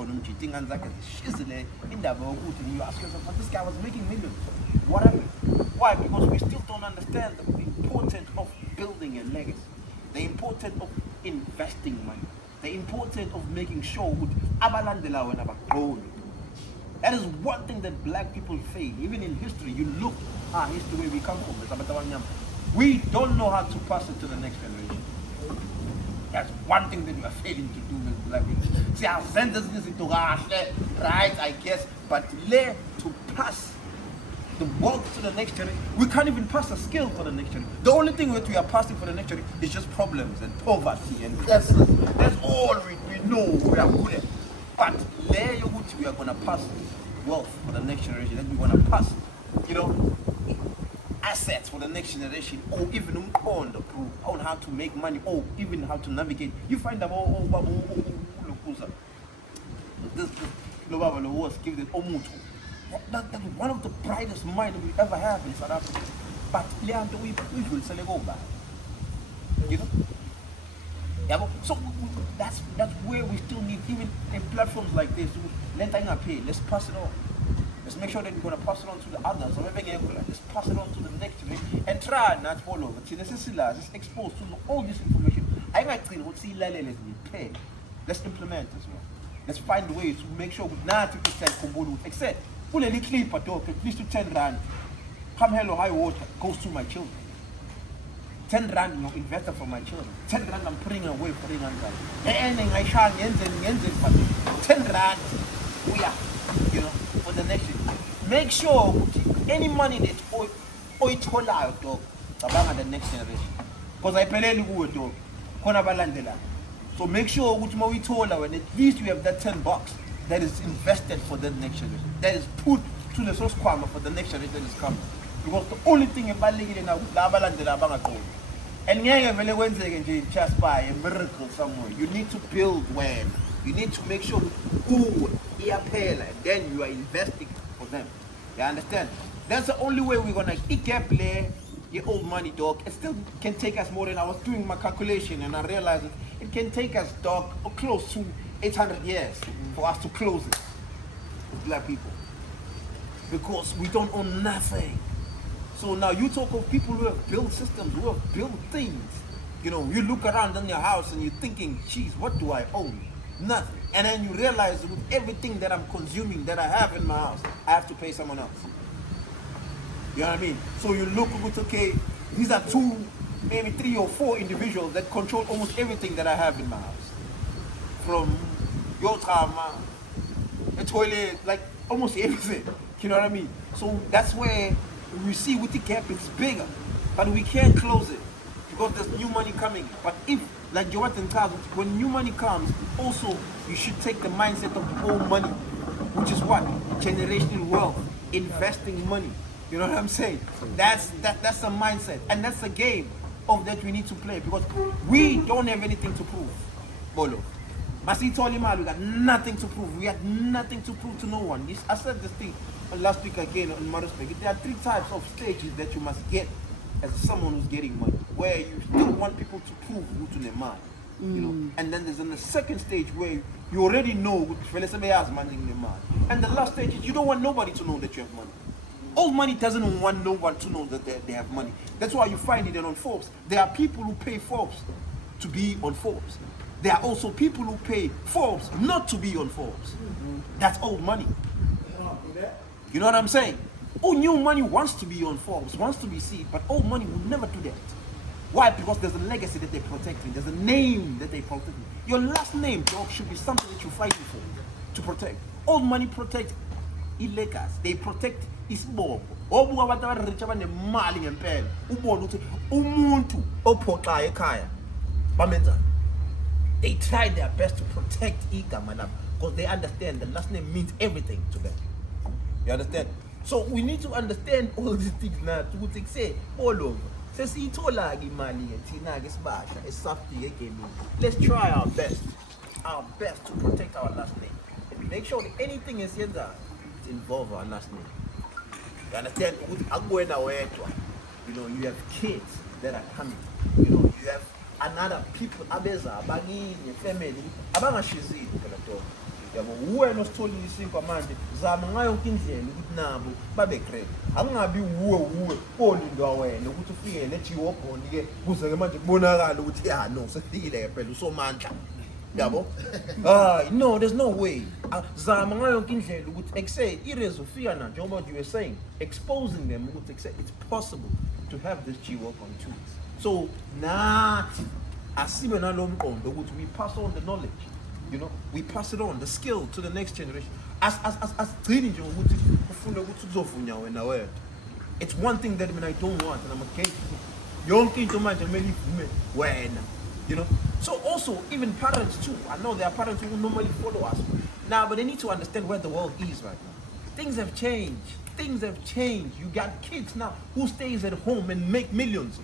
khona umjiti ingane zakhe zishizile indaba yokuthi you ask yourself, but this guy was making millions. What happened? Why? Because we still don't understand the importance of building a legacy, the importance of investing money, the importance of making sure abalandela wena bakubone. That is one thing that black people fail. Even in history, you look history where we come from. We don't know how to pass it to the next generation. That's one thing that we are failing to do with black people. See, our sentences into right, I guess, but to pass the wealth to the next generation, we can't even pass a skill for the next generation. The only thing that we are passing for the next generation is just problems and poverty, and that's all we know we are good at. But we are gonna pass wealth for the next generation, that we're gonna pass, assets for the next generation, or even on how to make money, or even how to navigate. You find them this give them that's one of the brightest minds we ever have in South Africa. But we will sell it over. So that's where we still need, even in platforms like this, let's pass it on. Let's make sure that we're going to pass it on to the others. Let's pass it on to the next generation and try not to follow. Let's expose to all this information. Let's implement as well. Let's find ways to make sure with 90% except pull a little clip at at least to 10 rand. Come hell or high water goes to my children. 10 rand, investor for my children. 10 rand I'm putting away for 300 rand. And I shall 10 rand we are, for the next year. Make sure any money that oitola out dog abanga the next generation. Because I peleli kuwe dog. Kona balandela. So make sure we told when at least we have that $10 that is invested for the next generation. That is put to the source kwama for the next generation that is coming. Because the only thing about legally now and just by a miracle somewhere. You need to build when. You need to make sure who and then you are investing for them. You understand? That's the only way we're gonna play your old money, dog. It still can take us more than I was doing my calculation and I realized it can take us, dog, close to 800 years for us to close it with black people. Because we don't own nothing. So now you talk of people who have built systems, who have built things. You look around in your house and you're thinking, geez, what do I own? Nothing. And then you realize with everything that I'm consuming, that I have in my house, I have to pay someone else. You know what I mean? So you look, okay, these are 2, maybe 3 or 4 individuals that control almost everything that I have in my house. From your time, a toilet, like almost everything. You know what I mean? So that's where we see with the gap, it's bigger. But we can't close it because there's new money coming. But if, like Jonathan tells, when new money comes, also you should take the mindset of old money, which is what? Generational wealth, investing money. You know what I'm saying? That's the mindset, and that's the game of that we need to play because we don't have anything to prove. Bolo. Masi Tolima, we got nothing to prove. We had nothing to prove to no one. I said this thing last week again on Mother's Day. There are 3 types of stages that you must get as someone who's getting money, where you still want people to prove who to their mind. And then there's the second stage where you already know and the last stage is you don't want nobody to know that you have money. Old money doesn't want no one to know that they have money. That's why you find it on Forbes. There are people who pay Forbes to be on Forbes. There are also people who pay Forbes not to be on Forbes. That's old money. You know what I'm saying? Oh, new money wants to be on Forbes, wants to be seen, but old money will never do that. Why? Because there's a legacy that they're protecting. There's a name that they're protecting. Your last name, dog, should be something that you're fighting for, to protect. Old money protect illegas. They protect isibopho. Obuka abantu abarich abanemali ngempela. Ubona ukuthi umuntu ophoxa ekhaya bamenza. They try their best to protect igama labo because they understand the last name means everything to them. You understand? So we need to understand all these things now to say all over. Let's try our best to protect our last name. Make sure that anything is here that involves our last name. You understand? You have kids that are coming. You have another people, abeza, bagi, your family, abanga shizi, yabo wena ositholile isinkwa manje zama ngayo yonke indlela ukuthi nabo babe great. Akungabi uwe olindwa wena ukuthi ufike lejiwobhoni ke kuze ke manje kubonakala ukuthi no sefikile phela usomandla. Yabo no, there's no way. Zama ngayo yonke indlela ukuthi exceed irezofika na njengoba you were saying, exposing them ukuthi exceed it's possible to have this G-work on too. So nathi asibe nalomqondo ukuthi we pass on the knowledge, you know, we pass it on the skill to the next generation. As gcini nje ukuthi ufuna ukuthi uzovunya wena wedwa. It's one thing that I don't want, and I'm against it. Yonke into manje kumele ivume wena, you know. So also even parents too. I know there are parents who normally follow us now, but they need to understand where the world is right now. Things have changed. Things have changed. You got kids now who stays at home and make millions.